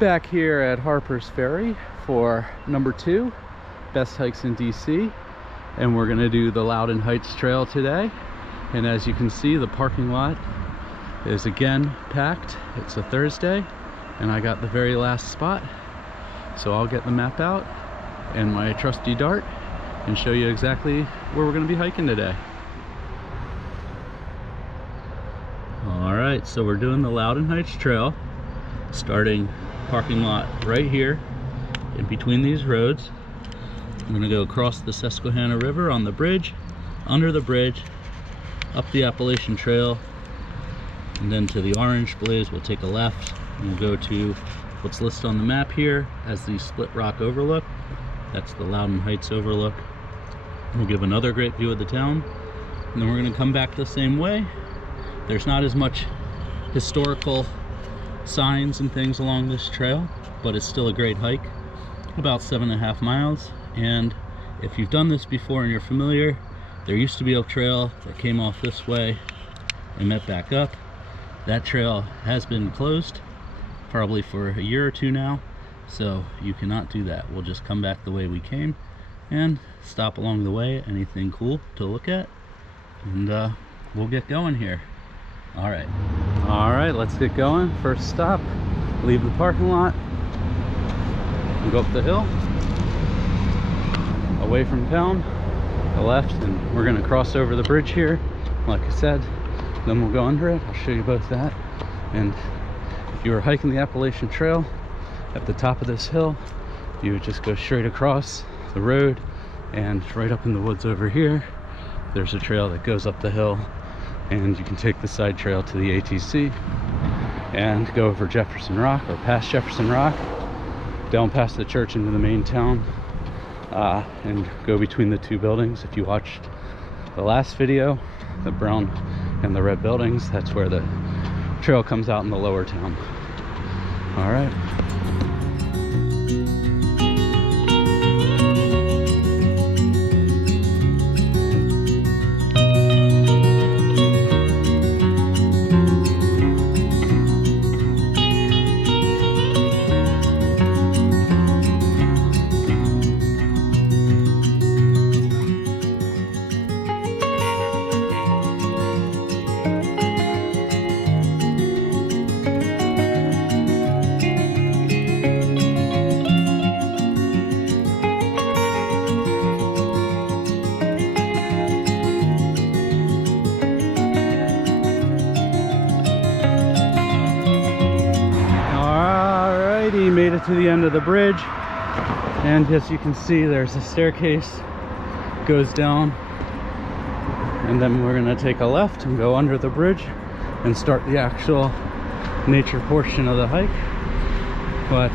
Back here at Harper's Ferry for number 2, best hikes in DC, and we're gonna do the Loudoun Heights Trail today. And as you can see, the parking lot is again packed. It's a Thursday and I got the very last spot, so I'll get the map out and my trusty dart and show you exactly where we're gonna be hiking today. All right, so we're doing the Loudoun Heights Trail, starting parking lot right here in between these roads. I'm gonna go across the Susquehanna River on the bridge, under the bridge, up the Appalachian Trail, and then to the Orange Blaze. We'll take a left and we'll go to what's listed on the map here as the Split Rock Overlook. That's the Loudoun Heights Overlook. We'll give another great view of the town, and then we're gonna come back the same way. There's not as much historical signs and things along this trail, but it's still a great hike, about 7.5 miles. And if you've done this before and you're familiar, there used to be a trail that came off this way and met back up. That trail has been closed probably for a year or two now, so you cannot do that. We'll just come back the way we came and stop along the way, anything cool to look at, and we'll get going here. All right, let's get going. First stop, leave the parking lot and go up the hill away from town, the left, and we're gonna cross over the bridge here, like I said, then we'll go under it. I'll show you both that. And if you were hiking the Appalachian Trail at the top of this hill, you would just go straight across the road, and right up in the woods over here there's a trail that goes up the hill, and you can take the side trail to the ATC and go over Jefferson Rock, or past Jefferson Rock, down past the church into the main town, and go between the two buildings. If you watched the last video, the brown and the red buildings, that's where the trail comes out in the lower town. All right. Made it to the end of the bridge, and as you can see, there's a staircase goes down, and then we're going to take a left and go under the bridge and start the actual nature portion of the hike. But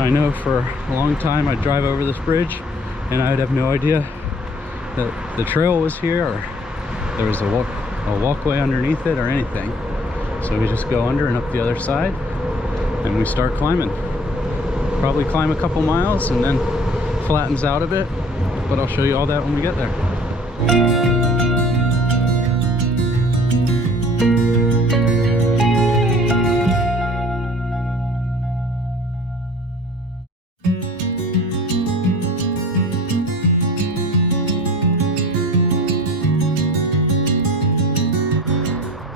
I know for a long time I'd drive over this bridge and I'd have no idea that the trail was here, or there was a walkway underneath it or anything. So we just go under and up the other side and we start climbing. Probably climb a couple miles and then flattens out a bit, but I'll show you all that when we get there.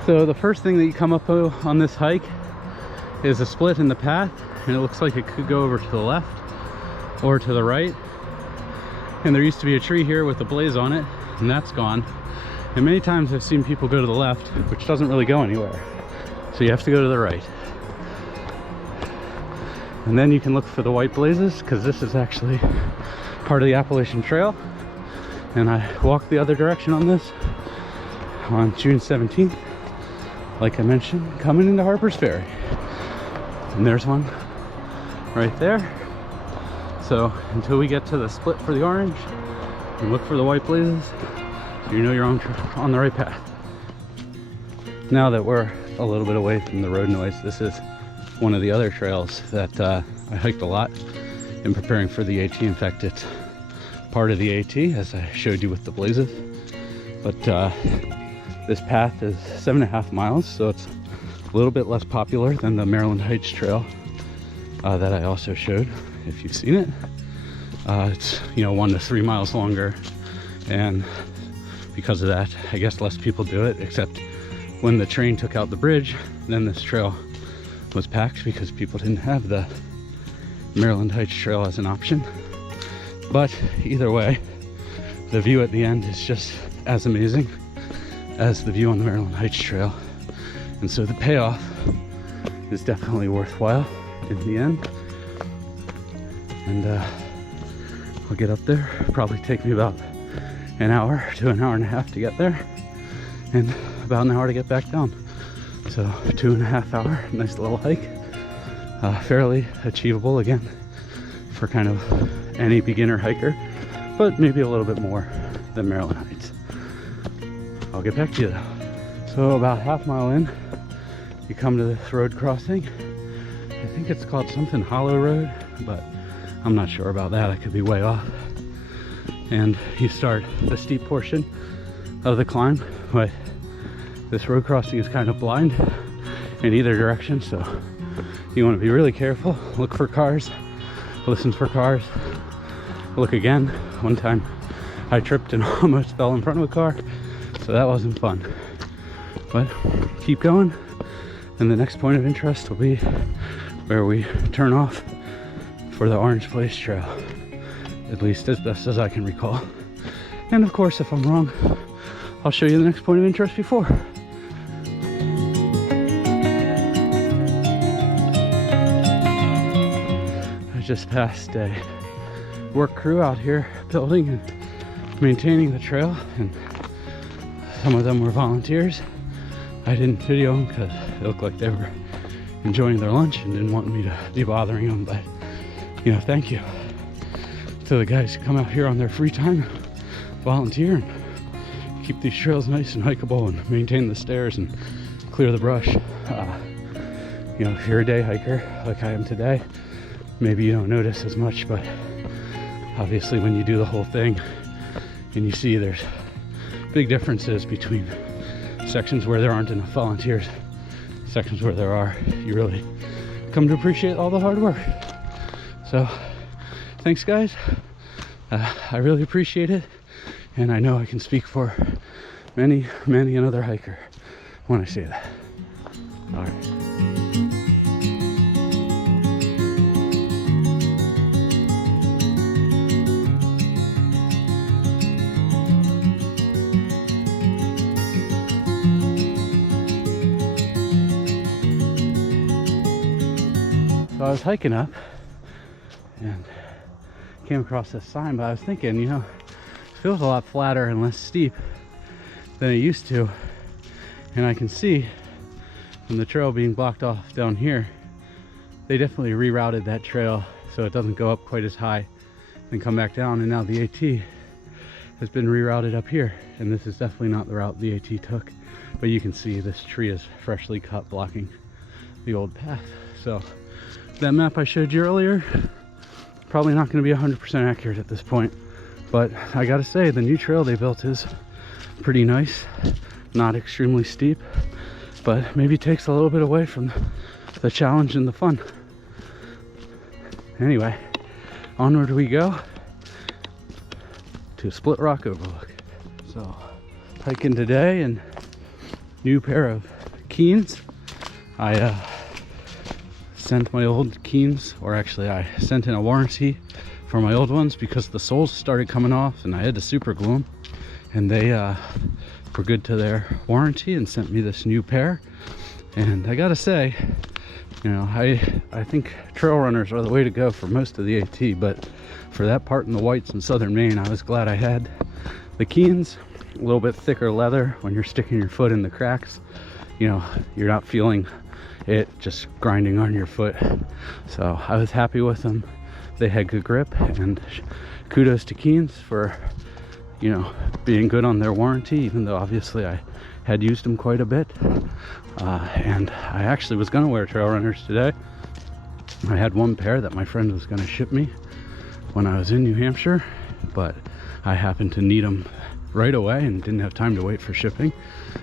So the first thing that you come up on this hike is a split in the path, and it looks like it could go over to the left or to the right. And there used to be a tree here with a blaze on it, and that's gone. And many times I've seen people go to the left, which doesn't really go anywhere. So you have to go to the right. And then you can look for the white blazes, because this is actually part of the Appalachian Trail. And I walked the other direction on this on June 17th, like I mentioned, coming into Harper's Ferry. And there's one right there. So until we get to the split for the orange, you look for the white blazes, so you know you're on the right path. Now that we're a little bit away from the road noise, this is one of the other trails that I hiked a lot in preparing for the AT. In fact, it's part of the AT, as I showed you with the blazes. But this path is 7.5 miles, so it's a little bit less popular than the Maryland Heights Trail. that I also showed, if you've seen it. It's 1 to 3 miles longer, and because of that, I guess less people do it, except when the train took out the bridge, then this trail was packed because people didn't have the Maryland Heights Trail as an option. But either way, the view at the end is just as amazing as the view on the Maryland Heights Trail, and so the payoff is definitely worthwhile in the end. And I'll get up there. Probably take me about an hour to an hour and a half to get there, and about an hour to get back down. So 2.5 hour, nice little hike. Fairly achievable again for kind of any beginner hiker, but maybe a little bit more than Maryland Heights. I'll get back to you though. So about half mile in, you come to this road crossing. I think it's called something Hollow Road, but I'm not sure about that. I could be way off. And you start the steep portion of the climb, but this road crossing is kind of blind in either direction, so you want to be really careful. Look for cars, listen for cars, look again. One time I tripped and almost fell in front of a car, so that wasn't fun. But keep going, and the next point of interest will be where we turn off for the Orange Place Trail, at least as best as I can recall. And of course, if I'm wrong, I'll show you the next point of interest before. I just passed a work crew out here building and maintaining the trail, and some of them were volunteers. I didn't video them because it looked like they were enjoying their lunch and didn't want me to be bothering them, but thank you to the guys who come out here on their free time, volunteer, and keep these trails nice and hikeable and maintain the stairs and clear the brush. If you're a day hiker like I am today, maybe you don't notice as much, but obviously when you do the whole thing and you see there's big differences between sections where there aren't enough volunteers, sections where there are, you really come to appreciate all the hard work. So thanks guys, I really appreciate it, and I know I can speak for many another hiker when I say that. All right. So I was hiking up and came across this sign, but I was thinking, it feels a lot flatter and less steep than it used to, and I can see from the trail being blocked off down here, they definitely rerouted that trail so it doesn't go up quite as high and come back down, and now the AT has been rerouted up here, and this is definitely not the route the AT took, but you can see this tree is freshly cut blocking the old path. So that map I showed you earlier, probably not going to be 100% accurate at this point, but I gotta say the new trail they built is pretty nice, not extremely steep, but maybe takes a little bit away from the challenge and the fun. Anyway, onward we go to Split Rock Overlook. So hiking today in new pair of Keens. I sent my old Keens, or actually I sent in a warranty for my old ones because the soles started coming off and I had to super glue them, and they were good to their warranty and sent me this new pair. And I gotta say, I think trail runners are the way to go for most of the AT, but for that part in the whites in southern Maine, I was glad I had the Keens. A little bit thicker leather when you're sticking your foot in the cracks, you're not feeling it just grinding on your foot. So I was happy with them. They had good grip, and kudos to Keens for being good on their warranty, even though obviously I had used them quite a bit. And I actually was gonna wear trail runners today. I had one pair that my friend was gonna ship me when I was in New Hampshire, but I happened to need them right away and didn't have time to wait for shipping.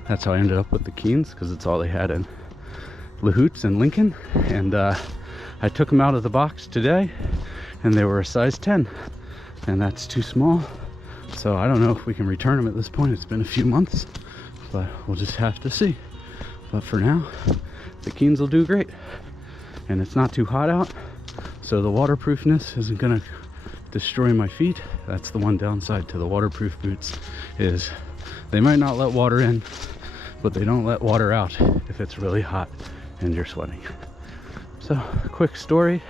That's how I ended up with the Keens, because it's all they had in Loudoun and Lincoln. And I took them out of the box today and they were a size 10, and that's too small. So I don't know if we can return them at this point. It's been a few months, but we'll just have to see. But for now, the Keens will do great. And it's not too hot out, so the waterproofness isn't gonna destroy my feet. That's the one downside to the waterproof boots, is they might not let water in, but they don't let water out if it's really hot and you're sweating. So, quick story,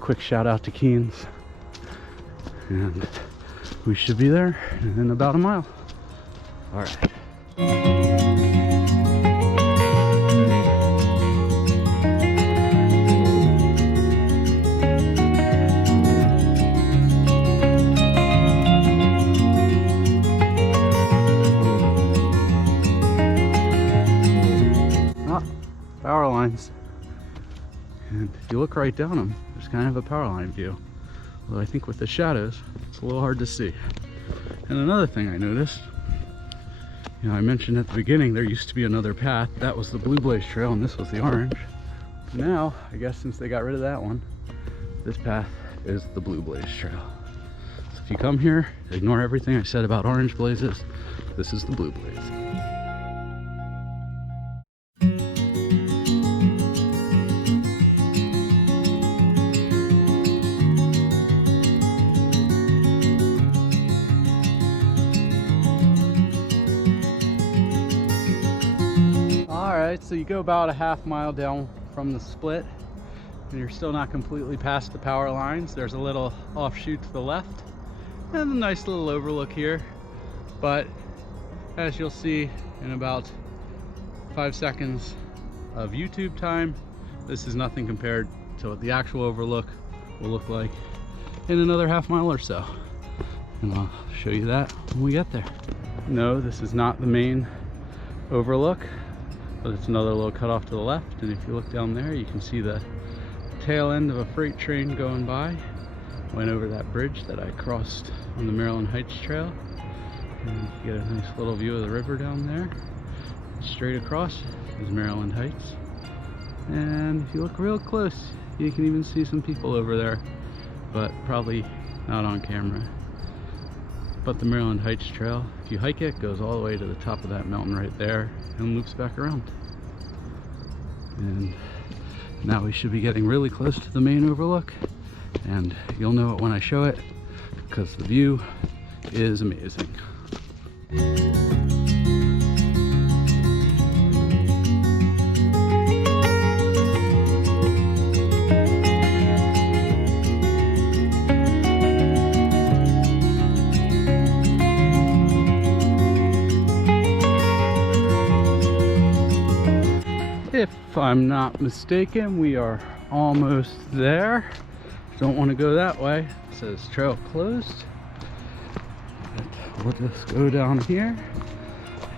quick shout out to Keens, and we should be there in about a mile. All right. Power lines, and if you look right down them, there's kind of a power line view, although I think with the shadows it's a little hard to see. And another thing I noticed, I mentioned at the beginning there used to be another path. That was the Blue Blaze Trail and this was the orange. Now I guess since they got rid of that one, this path is the Blue Blaze Trail. So if you come here, ignore everything I said about orange blazes. This is the Blue Blaze. So you go about a half mile down from the split and you're still not completely past the power lines. There's a little offshoot to the left and a nice little overlook here, but as you'll see in about 5 seconds of YouTube time, this is nothing compared to what the actual overlook will look like in another half mile or so, and I'll show you that when we get there. No, this is not the main overlook, but it's another little cut off to the left, and if you look down there you can see the tail end of a freight train going by. Went over that bridge that I crossed on the Maryland Heights Trail, and you get a nice little view of the river down there. Straight across is Maryland Heights, and if you look real close you can even see some people over there, but probably not on camera. But the Maryland Heights Trail, if you hike it, goes all the way to the top of that mountain right there and loops back around. And now we should be getting really close to the main overlook, and you'll know it when I show it because the view is amazing. If I'm not mistaken, we are almost there. Don't want to go that way. It says trail closed. But we'll just go down here.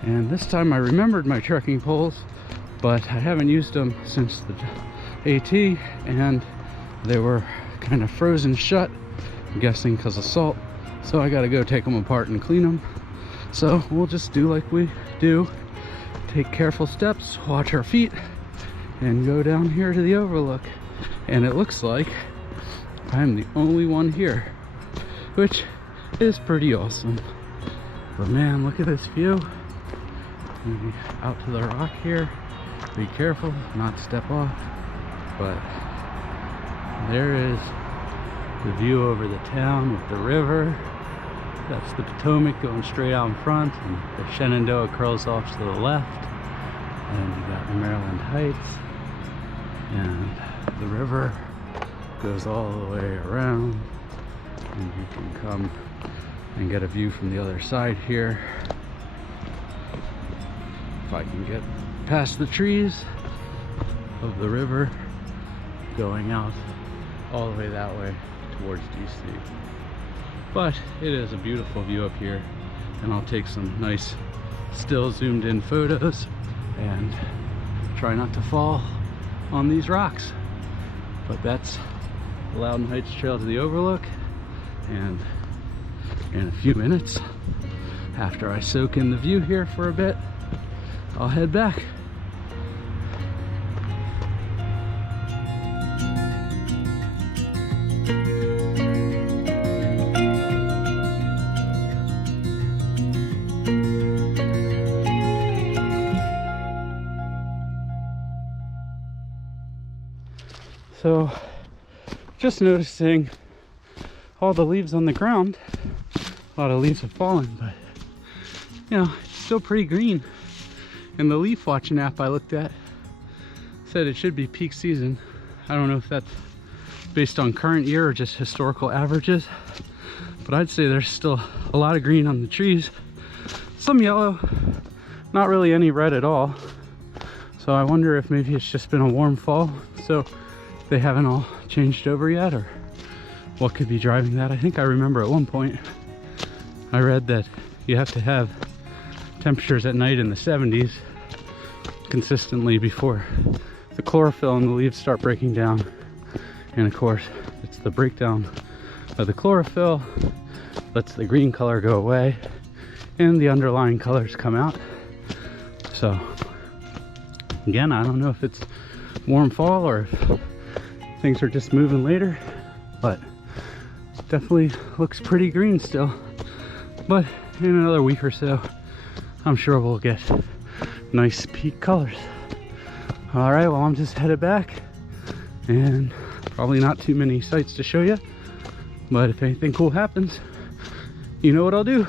And this time I remembered my trekking poles, but I haven't used them since the AT, and they were kind of frozen shut, I'm guessing because of salt. So I got to go take them apart and clean them. So we'll just do like we do. Take careful steps, watch our feet, and go down here to the overlook. And it looks like I'm the only one here, which is pretty awesome. But man, look at this view. Maybe out to the rock here. Be careful not to step off. But there is the view over the town with the river. That's the Potomac going straight out in front, and the Shenandoah curls off to the left. And you got Maryland Heights, and the river goes all the way around, and you can come and get a view from the other side here. If I can get past the trees of the river going out all the way that way towards DC. But it is a beautiful view up here, and I'll take some nice still zoomed in photos and try not to fall on these rocks. But that's the Loudoun Heights Trail to the overlook, and in a few minutes, after I soak in the view here for a bit, I'll head back. So just noticing all the leaves on the ground. A lot of leaves have fallen, but you know, it's still pretty green. And the leaf watching app I looked at said it should be peak season. I don't know if that's based on current year or just historical averages, but I'd say there's still a lot of green on the trees. Some yellow, not really any red at all. So I wonder if maybe it's just been a warm fall, so they haven't all changed over yet, or what could be driving that. I think I remember at one point I read that you have to have temperatures at night in the 70s consistently before the chlorophyll in the leaves start breaking down. And of course, it's the breakdown of the chlorophyll lets the green color go away and the underlying colors come out. So again, I don't know if it's warm fall or if things are just moving later, but definitely looks pretty green still. But in another week or so, I'm sure we'll get nice peak colors. All right, well, I'm just headed back, and probably not too many sights to show you, but if anything cool happens, you know what I'll do.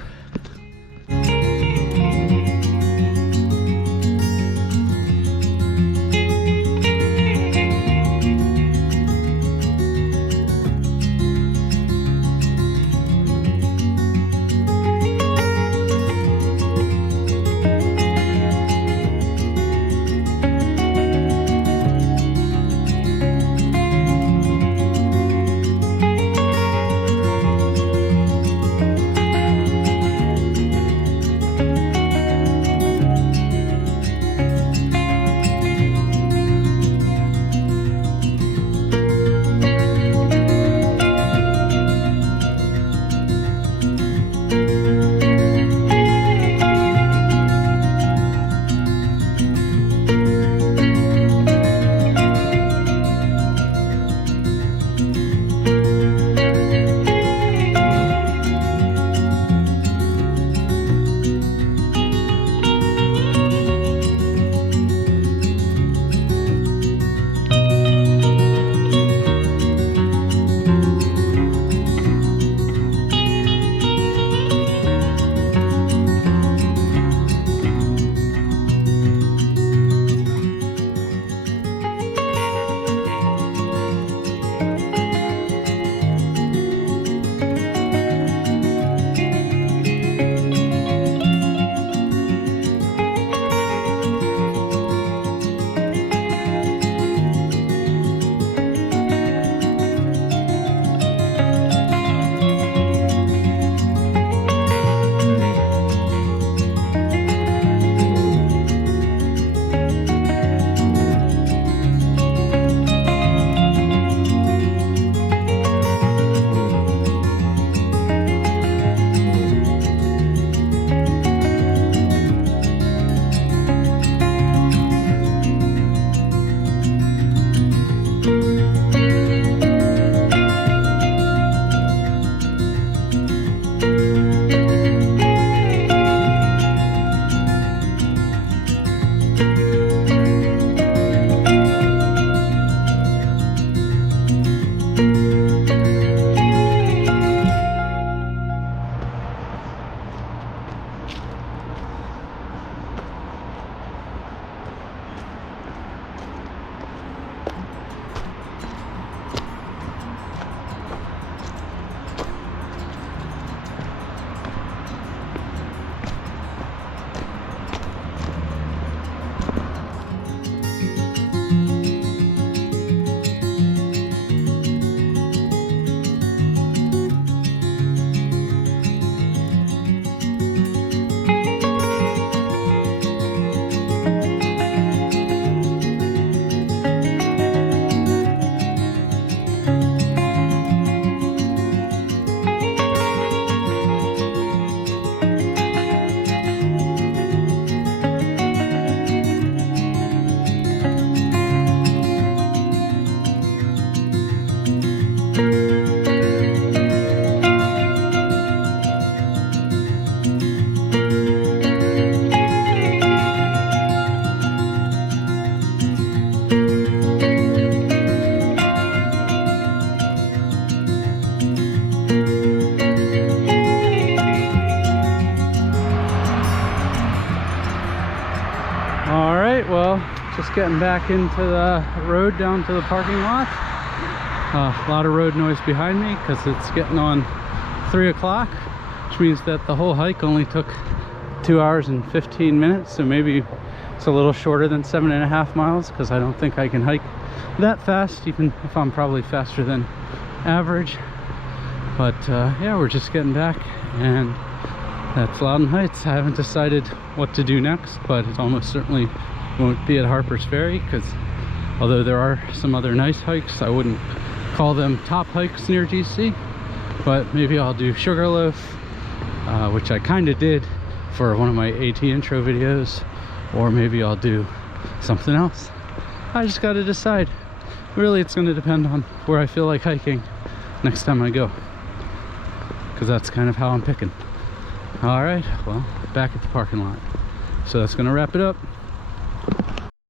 just getting back into the road down to the parking lot. A lot of road noise behind me because it's getting on 3 o'clock, which means that the whole hike only took 2 hours and 15 minutes. So maybe it's a little shorter than 7.5 miles because I don't think I can hike that fast, even if I'm probably faster than average. But yeah, we're just getting back, and that's Loudoun Heights. I haven't decided what to do next, but it almost certainly won't be at Harper's Ferry, because although there are some other nice hikes, I wouldn't call them top hikes near DC. But maybe I'll do Sugarloaf, which I kind of did for one of my AT intro videos, or maybe I'll do something else. I just got to decide. Really, it's going to depend on where I feel like hiking next time I go, because that's kind of how I'm picking. All right, well, back at the parking lot. So that's going to wrap it up.